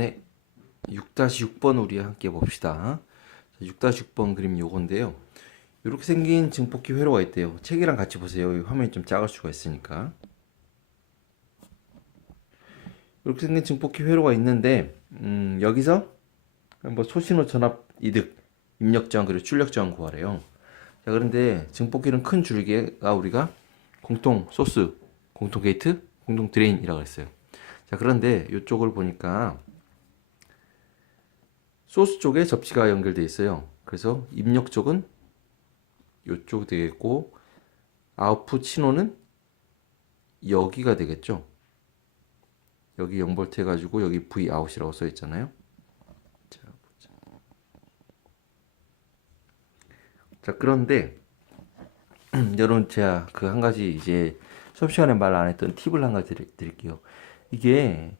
네, 6-6번 우리 함께 봅시다. 6-6번 그림 요건데요. 이렇게 생긴 증폭기 회로가 있대요. 책이랑 같이 보세요. 이 화면이 좀 작을 수가 있으니까. 이렇게 생긴 증폭기 회로가 있는데 여기서 뭐 소신호 전압 이득, 입력 저항 그리고 출력 저항 구하래요. 자, 그런데 증폭기는 큰 줄기가 우리가 공통 소스, 공통 게이트, 공통 드레인이라고 했어요. 자, 그런데 이쪽을 보니까 소스 쪽에 접지가 연결되어 있어요. 그래서 입력 쪽은 이쪽 되겠고 아웃풋 신호는 여기가 되겠죠. 여기 0V 해가지고 여기 V 아웃이라고 써 있잖아요. 자, 자 그런데 여러분 제가 그 한 가지 이제 수업 시간에 말 안 했던 팁을 한 가지 드릴게요. 이게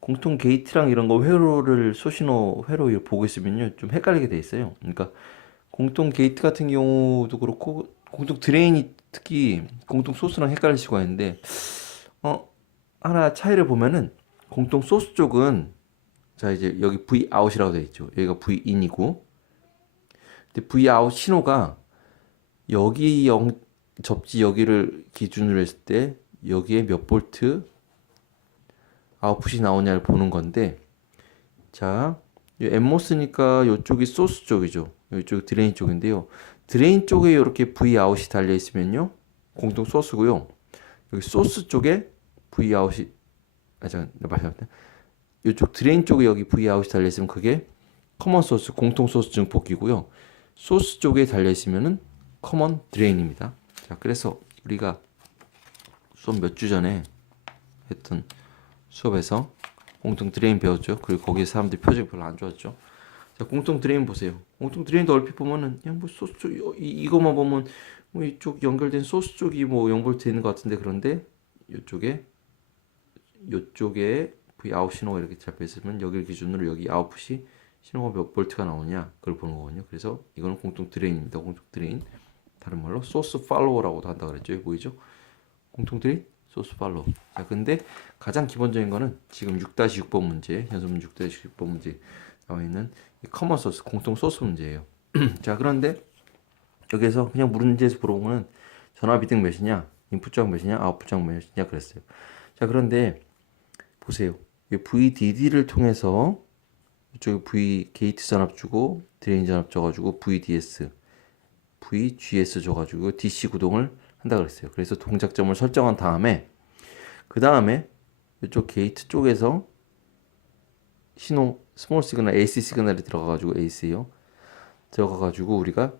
공통 게이트랑 이런 거 회로를 소신호 회로 보고 있으면요 좀 헷갈리게 돼 있어요. 그러니까 공통 게이트 같은 경우도 그렇고 공통 드레인이 특히 공통 소스랑 헷갈릴 수가 있는데 하나 차이를 보면은 공통 소스 쪽은 자 이제 여기 V 아웃이라고 되어 있죠. 여기가 V 인이고 근데 V 아웃 신호가 여기 접지 여기를 기준으로 했을 때 여기에 몇 볼트 아웃풋이 나오냐를 보는 건데 자 엠모스니까 이쪽이 소스 쪽이죠. 이쪽 드레인 쪽인데요. 드레인 쪽에 이렇게 V 아웃이 달려 있으면요 공통 소스고요. 여기 소스 쪽에 V 아웃이 잠깐 말씀드렸다. 이쪽 드레인 쪽에 여기 V 아웃이 달려 있으면 그게 커먼 소스 공통 소스 증폭기고요. 소스 쪽에 달려 있으면은 커먼 드레인입니다. 자, 그래서 우리가 수업 몇 주 전에 했던 수업에서 공통 드레인 배웠죠. 그리고 거기에 사람들이 표정이 별로 안 좋았죠. 자, 공통 드레인 보세요. 공통 드레인도 얼핏 보면은 그냥 뭐 소스 쪽 이거만 보면 뭐 이쪽 연결된 소스 쪽이 뭐 0V 있는 것 같은데 그런데 이쪽에 V 아웃 신호가 이렇게 잡혀 있으면 여기를 기준으로 여기 아웃풋이 신호가 몇 볼트가 나오냐 그걸 보는 거거든요. 그래서 이거는 공통 드레인입니다. 공통 드레인. 다른 말로 소스 팔로워라고도 한다 그랬죠. 여기 보이죠? 공통 드레인, 소스 팔로워. 자, 근데 가장 기본적인 거는 지금 6-6번 문제, 현수문 6-6번 문제 나와 있는 이 커먼 소스, 공통 소스 문제예요. 자, 그런데 여기서 그냥 문제에서 물어본 거는 전압 이득 몇이냐, 인풋 저항 몇이냐, 아웃풋 저항 몇이냐 그랬어요. 자, 그런데 보세요. VDD를 통해서 이쪽에 V 게이트 전압 주고 드레인 전압 줘가지고 VDS, VGS 줘가지고 DC 구동을 한다 그랬어요. 그래서 동작점을 설정한 다음에 그 다음에 이쪽 게이트 쪽에서 신호 스몰 시그널 AC 시그널이 들어가가지고 AC요. 들어가가지고 우리가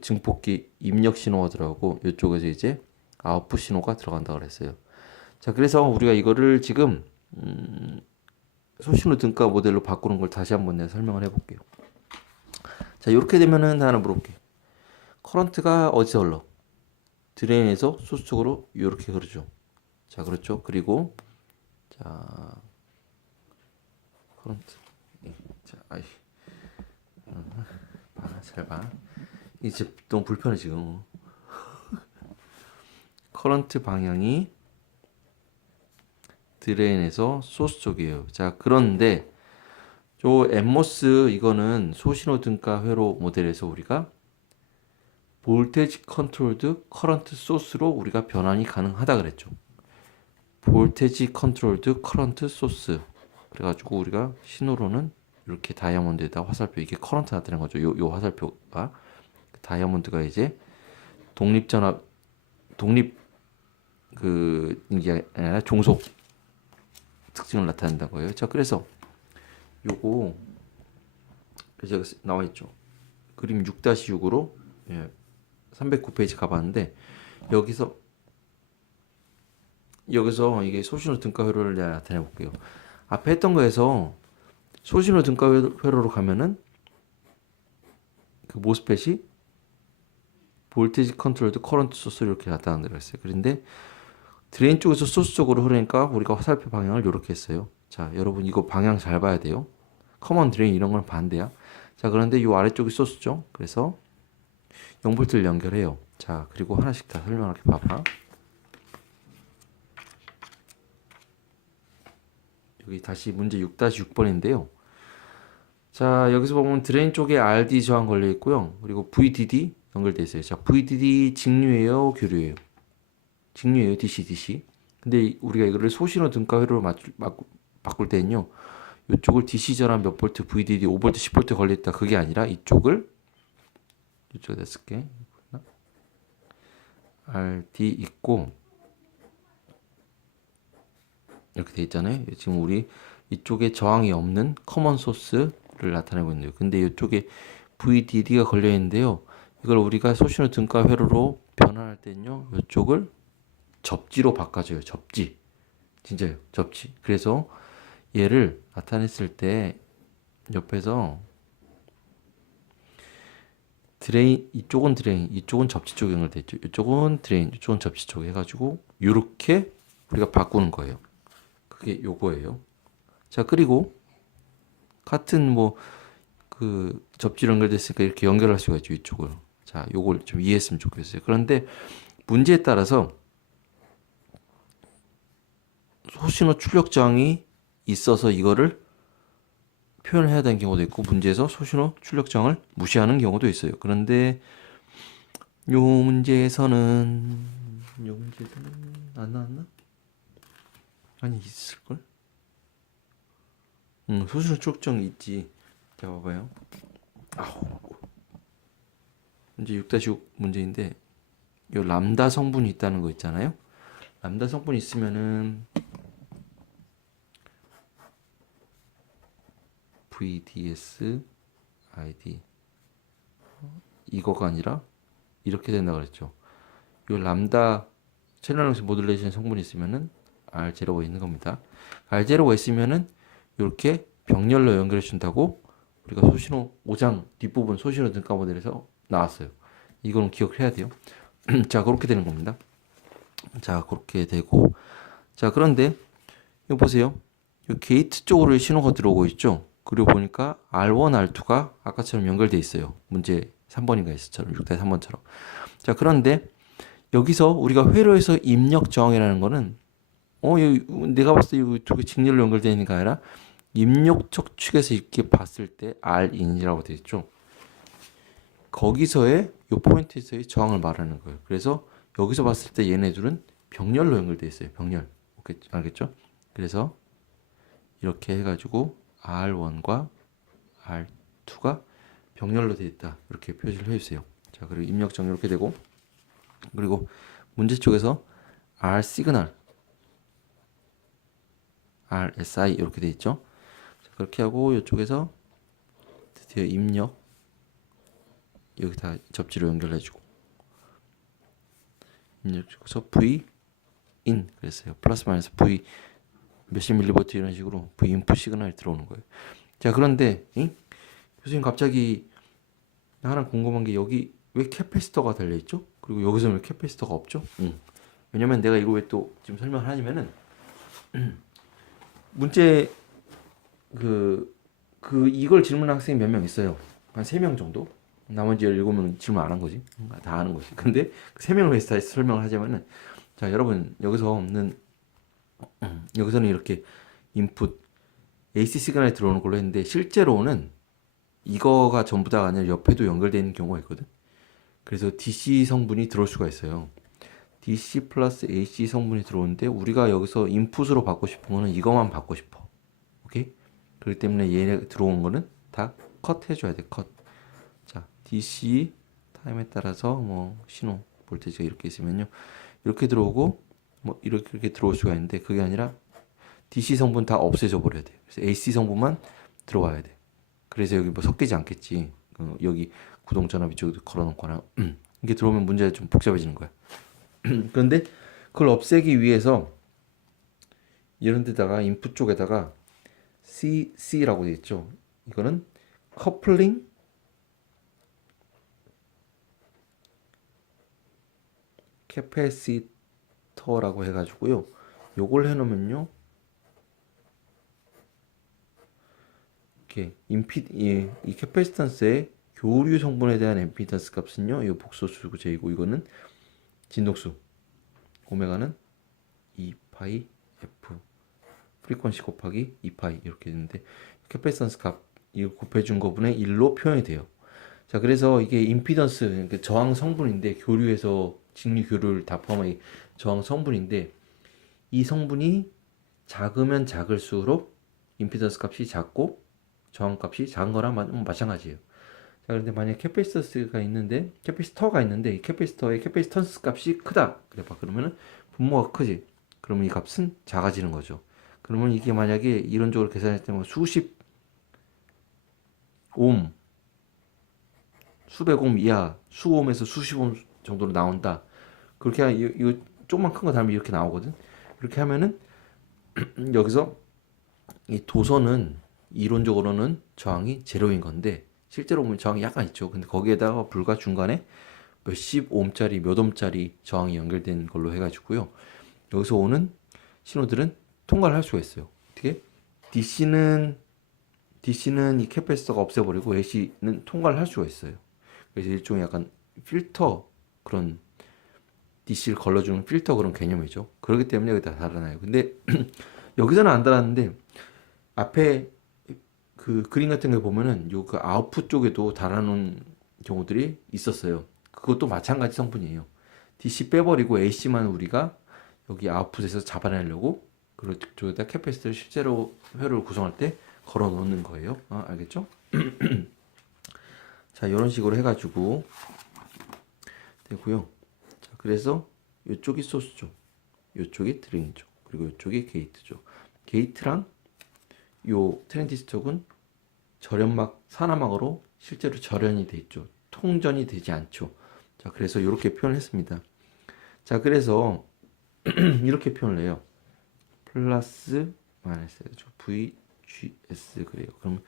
증폭기 입력 신호가 들어가고 이쪽에서 이제 아웃풋 신호가 들어간다 그랬어요. 자, 그래서 우리가 이거를 지금 소신호 등가 모델로 바꾸는 걸 다시 한번 내가 설명을 해볼게요. 자, 이렇게 되면은 하나 물어볼게요. 커런트가 어디서 흘러? 드레인에서 소스 쪽으로 이렇게 흐르죠. 자, 그렇죠. 그리고 자, 커런트. 자, 아이, 잘 봐. 이제 너무 불편해 지금. 커런트 방향이 드레인에서 소스 쪽이에요. 자, 그런데 저 엠모스 이거는 소신호 등가 회로 모델에서 우리가 볼테지 컨트롤드 커런트 소스로 우리가 변환이 가능하다 그랬죠. 볼테지 컨트롤드 커런트 소스. 그래가지고 우리가 신호로는 이렇게 다이아몬드에다 화살표 이게 커런트 나타낸 거죠. 요 화살표가 다이아몬드가 이제 독립전압 독립 이게 아니라 종속 특징을 나타낸다고 해요. 자, 그래서 요거 제가 나와 있죠. 그림 6-6으로 309페이지 가봤는데 여기서 이게 소신호 등가 회로를 내가 나타내 볼게요. 앞에 했던 거에서 소신호 등가 회로로 가면은 그 모스펫이 볼테지 컨트롤드 커런트 소스를 이렇게 나타난다고 했어요. 그런데 드레인 쪽에서 소스 쪽으로 흐르니까 우리가 화살표 방향을 이렇게 했어요. 자, 여러분 이거 방향 잘 봐야 돼요. 커먼 드레인 이런 건 반대야. 자, 그런데 이 아래쪽이 소스죠. 그래서 0볼트를 연결해요. 자, 그리고 하나씩 다 설명할게 봐봐. 여기 다시 문제 6-6번인데요. 자, 여기서 보면 드레인 쪽에 RD 저항 걸려 있고요. 그리고 VDD 연결돼 있어요. 자, VDD 직류예요, 교류예요? 직류예요, DC. 근데 우리가 이거를 소신호 등가 회로로 바꿀 때는요. 이쪽을 DC 전압 몇 볼트, VDD 5볼트, 10볼트 걸려 있다. 그게 아니라 이쪽에다 쓸게. RD 있고 이렇게 돼 있잖아요. 지금 우리 이쪽에 저항이 없는 커먼 소스를 나타내고 있는데요. 근데 이쪽에 VDD가 걸려 있는데요. 이걸 우리가 소신호 등가 회로로 변환할 때는요. 이쪽을 접지로 바꿔줘요. 접지. 진짜요. 접지. 그래서 얘를 나타냈을 때 옆에서 드레인, 이쪽은 드레인, 이쪽은 접지 쪽 연결돼 있죠. 이쪽은 드레인, 이쪽은 접지 쪽 해가지고 이렇게 우리가 바꾸는 거예요. 그게 요거예요. 자, 그리고 같은 뭐 그 접지로 연결됐으니까 이렇게 연결할 수가 있죠. 이쪽을. 자, 요걸 좀 이해했으면 좋겠어요. 그런데 문제에 따라서 소신호 출력 저항이 있어서 이거를 표현해야 되는 경우도 있고 문제에서 소신호 출력 저항을 무시하는 경우도 있어요. 그런데 요 문제에서는 안 나왔나? 아니 있을걸? 소신호 출력 저항이 있지. 자 봐봐요. 문제 6-6 문제인데 요 람다 성분이 있다는 거 있잖아요. 람다 성분이 있으면은 VDS ID 이거가 아니라 이렇게 된다 그랬죠. 이 람다 채널형식 모듈레이션 성분이 있으면은 R0가 있는 겁니다. R0가 있으면은 이렇게 병렬로 연결해 준다고 우리가 소신호 5장 뒷부분 소신호 등가 모델에서 나왔어요. 이거는 기억해야 돼요. 자, 그렇게 되는 겁니다. 자, 그렇게 되고 자, 그런데 이거 보세요. 이 게이트 쪽으로 신호가 들어오고 있죠. 그리고 보니까 R1, R2가 아까처럼 연결돼 있어요. 문제 3번인가 있었처럼 6-3번처럼. 자, 그런데 여기서 우리가 회로에서 입력 저항이라는 거는 내가 봤을 때 이 두 개 직렬로 연결되는 게 아니라 입력적 축에서 이렇게 봤을 때 R인이라고 되어 있죠. 거기서의 이 포인트에서의 저항을 말하는 거예요. 그래서 여기서 봤을 때 얘네들은 병렬로 연결되어 있어요. 병렬. 알겠죠? 그래서 이렇게 해가지고 R1과 R2가 병렬로 되어 있다. 이렇게 표시를 해주세요. 자, 그리고 입력 정리 이렇게 되고 그리고 문제 쪽에서 R 시그널 RSI 이렇게 되어 있죠. 자, 그렇게 하고 이쪽에서 드디어 입력 여기 다 접지로 연결해주고 입력 쪽에서 V 인 그랬어요. 플러스 마이너스 V 몇십 밀리볼트 이런 식으로 V 인풋 시그널이 들어오는 거예요. 자, 그런데 교수님 갑자기 하나 궁금한 게 여기 왜 캐패시터가 달려있죠? 그리고 여기서는 왜 캐패시터가 없죠? 왜냐면 내가 이거 왜 또 지금 설명을 하냐면은 문제 이걸 질문한 학생이 몇 명 있어요. 한 3명 정도? 나머지 17명은 질문 안 한 거지. 다 아는 거지. 근데 그 3명을 위해서 다시 설명을 하자면은 자, 여러분 여기서는 이렇게 인풋 AC 시그널이 들어오는 걸로 했는데 실제로는 이거가 전부 다가 아니라 옆에도 연결되어 있는 경우가 있거든. 그래서 DC 성분이 들어올 수가 있어요. DC 플러스 AC 성분이 들어오는데 우리가 여기서 인풋으로 받고 싶은 거는 이것만 받고 싶어. 오케이? 그렇기 때문에 얘네 들어온 거는 다 컷 해줘야 돼. 컷. 자, DC 타임에 따라서 뭐 신호 볼테이지가 이렇게 있으면요. 이렇게 들어오고 뭐 이렇게 들어올 수가 있는데 그게 아니라 DC 성분 다 없애져 버려야 돼. 그래서 AC 성분만 들어와야 돼. 그래서 여기 뭐 섞이지 않겠지. 여기 구동전압 이쪽에도 걸어놓거나 이게 들어오면 문제가 좀 복잡해지는 거야. 그런데 그걸 없애기 위해서 이런 데다가 인풋 쪽에다가 CC라고 되어 있죠. 이거는 커플링 캐패시터라고 해가지고요. 요걸 해놓으면요. 이렇게 이 캐패시턴스의 교류 성분에 대한 임피던스 값은요. 이 복소수고 제이고 이거는 진동수 오메가는 2파이 F 프리퀀시 곱하기 2파이 이렇게 되는데 캐패시턴스 값 이거 곱해준 거분의 1로 표현이 돼요. 자, 그래서 이게 임피던스, 그러니까 저항 성분인데 교류에서 직류 교류를 다 포함한 저항 성분인데 이 성분이 작으면 작을수록 임피던스 값이 작고 저항 값이 작은 거랑 마찬가지예요. 자, 그런데 만약 캐패시터가 있는데 캐패시터가 있는데 이 캐패시터의 캐패시턴스 값이 크다. 그래 봐. 그러면은 분모가 크지. 그러면 이 값은 작아지는 거죠. 그러면 이게 만약에 이론적으로 계산했을 때 뭐 수십 옴, 수백 옴 이하, 수옴에서 수십 옴 정도로 나온다. 그렇게 이거 조금만 큰 거 달면 이렇게 나오거든. 그렇게 하면은 여기서 이 도선은 이론적으로는 저항이 제로인 건데 실제로 보면 저항이 약간 있죠. 근데 거기에다가 불과 중간에 몇십 옴짜리 몇 옴짜리 저항이 연결된 걸로 해가지고요. 여기서 오는 신호들은 통과를 할 수가 있어요. 어떻게? DC는 이 캐패시터가 없애버리고 AC는 통과를 할 수가 있어요. 그래서 일종의 약간 필터 그런 DC를 걸러주는 필터 그런 개념이죠. 그렇기 때문에 여기 다 달아나요. 근데 여기서는 안 달았는데 앞에 그 그림 같은 거 보면은 요 그 아웃풋 쪽에도 달아놓은 경우들이 있었어요. 그것도 마찬가지 성분이에요. DC 빼버리고 AC만 우리가 여기 아웃풋에서 잡아내려고 그쪽에다 캐패시터를 실제로 회로를 구성할 때 걸어 놓는 거예요. 알겠죠? 자, 이런 식으로 해가지고 되고요. 자, 그래서 이쪽이 소스죠. 이쪽이 드레인이죠. 그리고 이쪽이 게이트죠. 게이트랑 요 트랜지스터 쪽은 절연막 산화막으로 실제로 절연이 돼 있죠. 통전이 되지 않죠. 자, 그래서 이렇게 표현했습니다. 자, 그래서 이렇게 표현을 해요. 플러스 마이너스 VGS 그래요. 그럼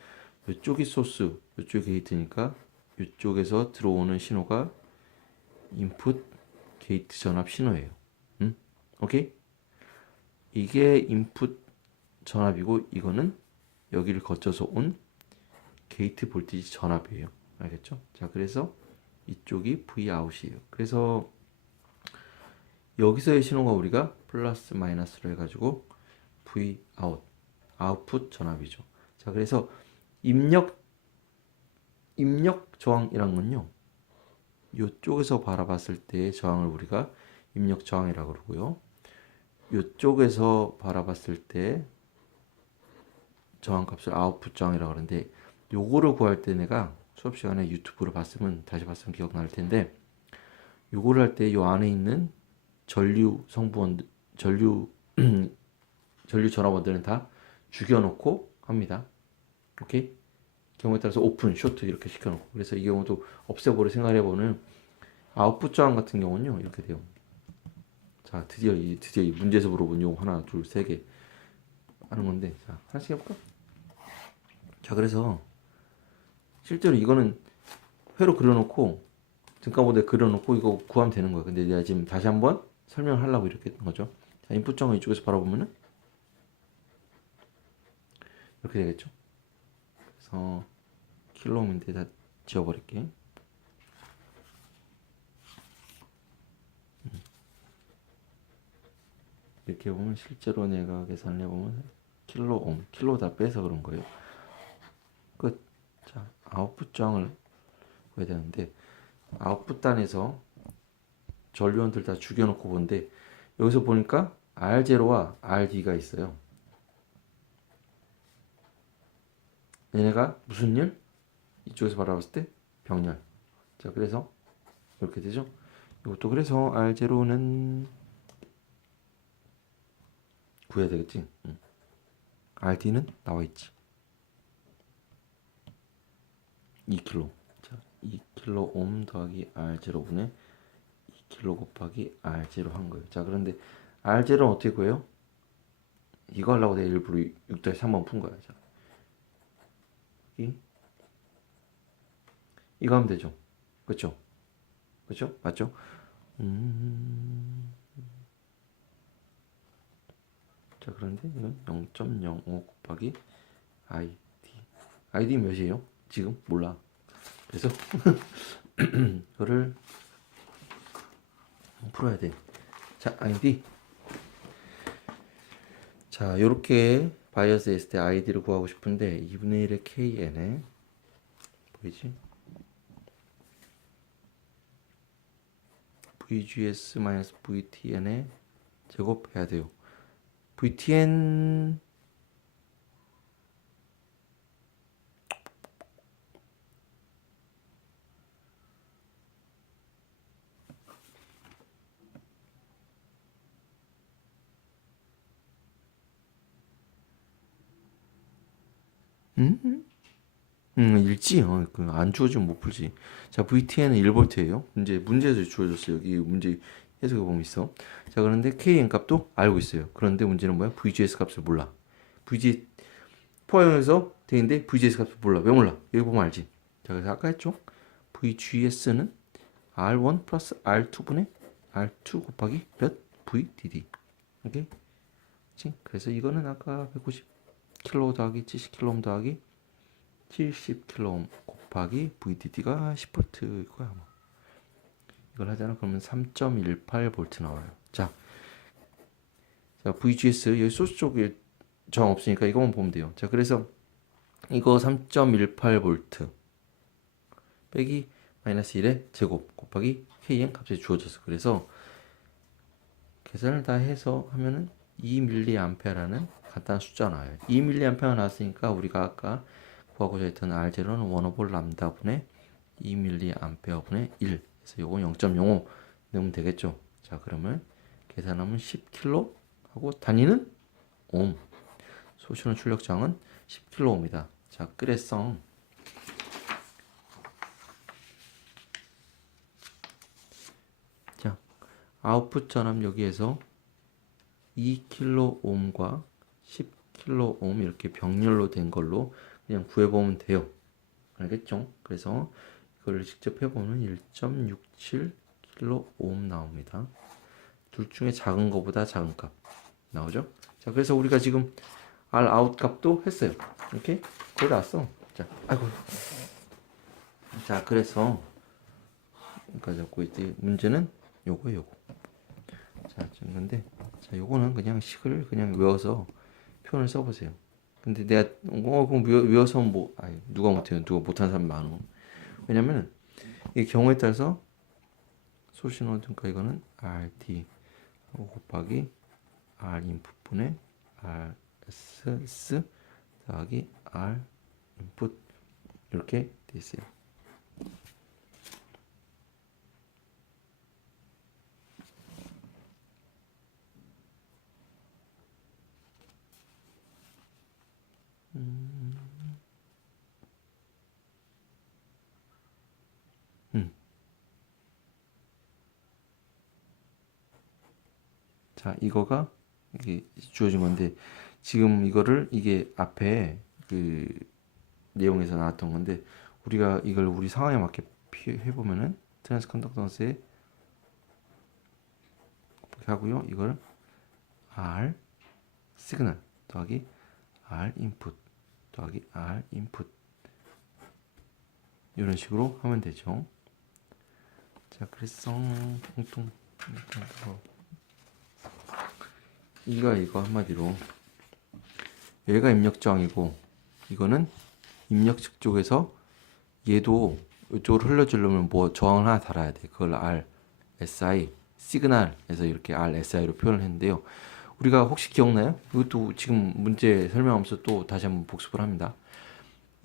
이쪽이 소스, 이쪽이 게이트니까 이쪽에서 들어오는 신호가 인풋 게이트 전압 신호예요. 오케이? 이게 인풋 전압이고 이거는 여기를 거쳐서 온 게이트 볼티지 전압이에요. 알겠죠? 자, 그래서 이쪽이 V 아웃이에요. 그래서 여기서의 신호가 우리가 플러스 마이너스로 해가지고 V 아웃, 아웃풋 전압이죠. 자, 그래서 입력 저항이란 건요. 이쪽에서 바라봤을 때의 저항을 우리가 입력 저항이라고 그러고요. 이쪽에서 바라봤을 때 저항값을 아웃풋 저항이라고 하는데 요거를 구할 때 내가 수업 시간에 유튜브로 봤으면 다시 봤으면 기억날 텐데 요거를 할 때 요 안에 있는 전류 성분 전류 전원들은 다 죽여놓고 합니다. 오케이? 경우에 따라서 오픈, 쇼트 이렇게 시켜놓고 그래서 이 경우도 없애버려 생각해보면 아웃풋 저항 같은 경우는요 이렇게 돼요. 자, 드디어 이 문제에서 물어본 요 하나, 둘, 세 개 하는 건데 자, 하나씩 해볼까? 자, 그래서 실제로 이거는 회로 그려놓고 등가보드에 그려놓고 이거 구하면 되는 거예요. 근데 내가 지금 다시 한번 설명을 하려고 이렇게 했던 거죠. 자, 인풋 정은 이쪽에서 바라보면은 이렇게 되겠죠. 그래서 킬로미터에다 지워버릴게. 이렇게 보면 실제로 내가 계산을 해보면 킬로옴, 킬로 다 빼서 그런 거예요. 끝. 자, 아웃풋 저항을 구해야 되는데 아웃풋 단에서 전류원들 다 죽여놓고 본데 여기서 보니까 R0와 RD가 있어요. 얘네가 무슨 열? 이쪽에서 바라봤을 때 병렬. 자, 그래서 이렇게 되죠. 이것도 그래서 R0는 구해야 되겠지. RD는 나와 있지. 2kg. 자, 2kg 옴 더하기 R0분의 2kg 곱하기 R0 한 거예요. 자, 그런데 R0는 어떻게 구해요? 이거 하려고 내가 일부러 6-3번 푼 거야. 자, 이거 하면 되죠. 그쵸? 그쵸? 맞죠? 자, 그런데 이건 0.05 곱하기 ID. ID 몇이에요? 지금? 몰라. 그래서 이거를 풀어야 돼. 자, ID 자, 요렇게 바이어스 했을 때 id를 구하고 싶은데 2분의 1의 kn에 보이지? vgs-vtn에 제곱해야 돼요. vtn 읽지? 안 주어지면 못 풀지. 자, VTN은 1V예요. 문제에서 주어졌어요. 여기 문제 해석해 보면 있어. 자, 그런데 KN 값도 알고 있어요. 그런데 문제는 뭐야? VGS 값을 몰라. VG 포함해서 돼 있는데 VGS 값을 몰라. 왜 몰라? 여기 보면 알지. 자, 그래서 아까 했죠? VGS는 R1 플러스 R2분의 R2 곱하기 몇? VDD. 오케이? 그치? 그래서 이거는 아까 190kΩ 더하기 70kΩ 더하기 70kΩ 곱하기 VDD가 10V일 거야 아마. 이걸 하잖아. 그러면 3.18V 나와요. 자, VGS 여기 소스 쪽에 저항 없으니까 이거만 보면 돼요. 자, 그래서 이거 3.18V 빼기 마이너스 1의 제곱 곱하기 KN 값이 주어졌어. 그래서 계산을 다 해서 하면은 2mA라는 간단한 숫자가 나와요. 2mA가 나왔으니까 우리가 아까 구하고자 했던 R0는 1 오버 람다분의 2mA분의 1. 그래서 요거 0.05 넣으면 되겠죠. 자, 그러면 계산하면 10kg 하고 단위는 옴. 소실현 출력장은 10kg입니다. 자, 그래서 자, 아웃풋 전압 여기에서 2kg과 10kg 이렇게 병렬로 된 걸로 그냥 구해보면 돼요. 알겠죠? 그래서 이걸 직접 해보면 1.67kg 나옵니다. 둘 중에 작은 거보다 작은 값 나오죠? 자, 그래서 우리가 지금 R 아웃 값도 했어요. 이렇게 거의 다 왔어. 자, 아이고. 자, 그래서 그러니까 자꾸 이제 문제는 요거. 자, 근데 자, 요거는 그냥 식을 그냥 외워서 표현을 써보세요. 근데 내가 그럼 외워서 뭐 아니, 누가 못해요? 누가 못하는 사람 많어. 왜냐면 이 경우에 따라서 소신호 그러니까 이거는 RD 곱하기 R 인풋분의 RS 더하기 R 인풋 이렇게 돼 있어요. 자, 이거가 이게 주어진 건데 지금 이거를 이게 앞에 그 내용에서 나왔던 건데 우리가 이걸 우리 상황에 맞게 해보면은 트랜스 컨덕턴스에 이렇게 하고요. 이걸 R 시그널 더하기 R 인풋 더하기 R 인풋 이런 식으로 하면 되죠. 자, 그래서 공통 이거 한마디로 얘가 입력저항이고 이거는 입력측 쪽에서 얘도 이쪽으로 흘러주려면 뭐 저항을 하나 달아야 돼. 그걸 RSI 시그널에서 이렇게 RSI로 표현을 했는데요. 우리가 혹시 기억나요? 이것도 지금 문제 설명하면서 또 다시 한번 복습을 합니다.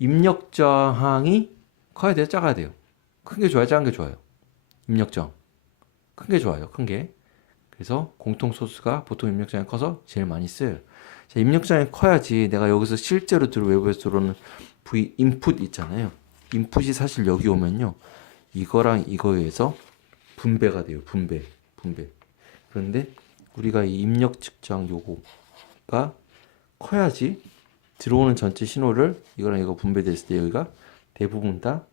입력저항이 커야 돼요? 작아야 돼요? 큰 게 좋아요? 작은 게 좋아요? 입력저항 큰 게 좋아요. 큰 게. 그래서 공통 소수가 보통 입력장이 커서 제일 많이 쓰여요. 자, 입력장이 커야지 내가 여기서 실제로 외부에서 들어오는 V 인풋 있잖아요. 인풋이 사실 여기 오면요. 이거랑 이거에서 분배가 돼요. 분배. 그런데 우리가 이 입력 측정 요거가 커야지 들어오는 전체 신호를 이거랑 이거 분배됐을 때 여기가 대부분 다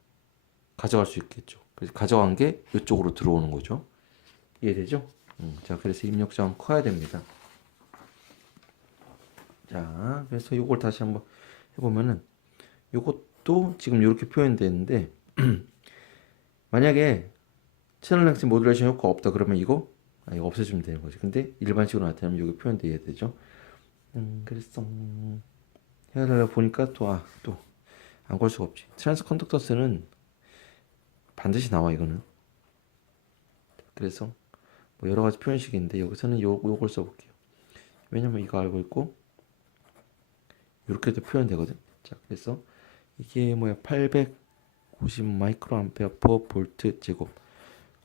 가져갈 수 있겠죠. 그래서 가져간 게 이쪽으로 들어오는 거죠. 이해되죠? 자, 그래서 입력장 커야 됩니다. 자, 그래서 요걸 다시 한번 해보면은 요것도 지금 이렇게 표현되는데 만약에 채널 랭스 모듈레이션 효과 없다 그러면 이거 없애주면 되는 거지. 근데 일반식으로 나타나면 여기 표현돼야 되죠. 그랬어. 해달라 보니까 또 안 걸 수가 없지. 트랜스 컨덕터스는 반드시 나와 이거는. 그래서 뭐 여러 가지 표현식인데 여기서는 요걸 써볼게요. 왜냐면 이거 알고 있고 이렇게도 표현되거든. 자, 그래서 이게 뭐야 850 마이크로 암페어 퍼 볼트 제곱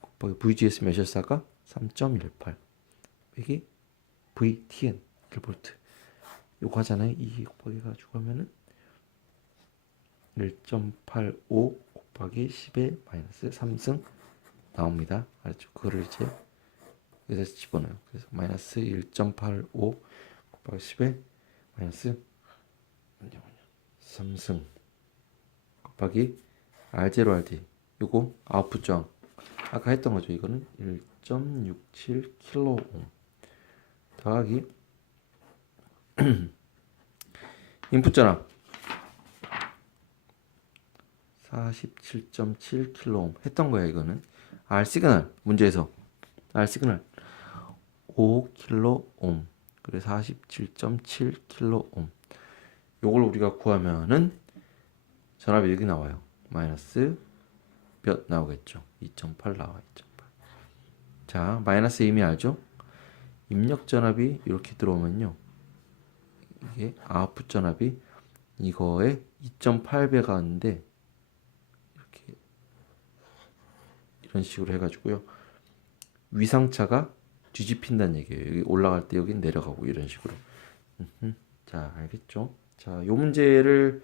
곱하기 VGS 메셔사가 3.18 이게 VTN 1볼트 요거 하잖아요. 이 곱하기 가지고 하면은 1.85 곱하기 10의 마이너스 3승 나옵니다. 알죠? 그거를 이제 여기서 집어넣어요. 그래서 마이너스 1.85 곱하기 10의 마이너스 3승 곱하기 R0 RD 요거 아웃풋 저항 아까 했던 거죠. 이거는 1.67 킬로옴 더하기 인풋 저항 47.7 킬로옴 했던 거야. 이거는 R 시그널 문제에서 R 시그널 5 킬로옴 그래 47.7 킬로옴 요걸 우리가 구하면은 전압이 여기 나와요. 마이너스 몇 나오겠죠. 2.8 나와. 2.8. 자, 마이너스 이미 알죠? 입력 전압이 이렇게 들어오면요. 이게 아웃풋 전압이 이거에 2.8배가 왔는데 이렇게 이런 식으로 해가지고요. 위상차가 뒤집힌다는 얘기예요. 여기 올라갈 때 여기 내려가고 이런 식으로. 자, 알겠죠? 자, 요 문제를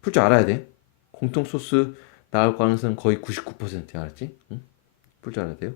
풀 줄 알아야 돼. 공통 소스 나올 가능성은 거의 99%야, 알았지? 응? 풀 줄 알아야 돼요.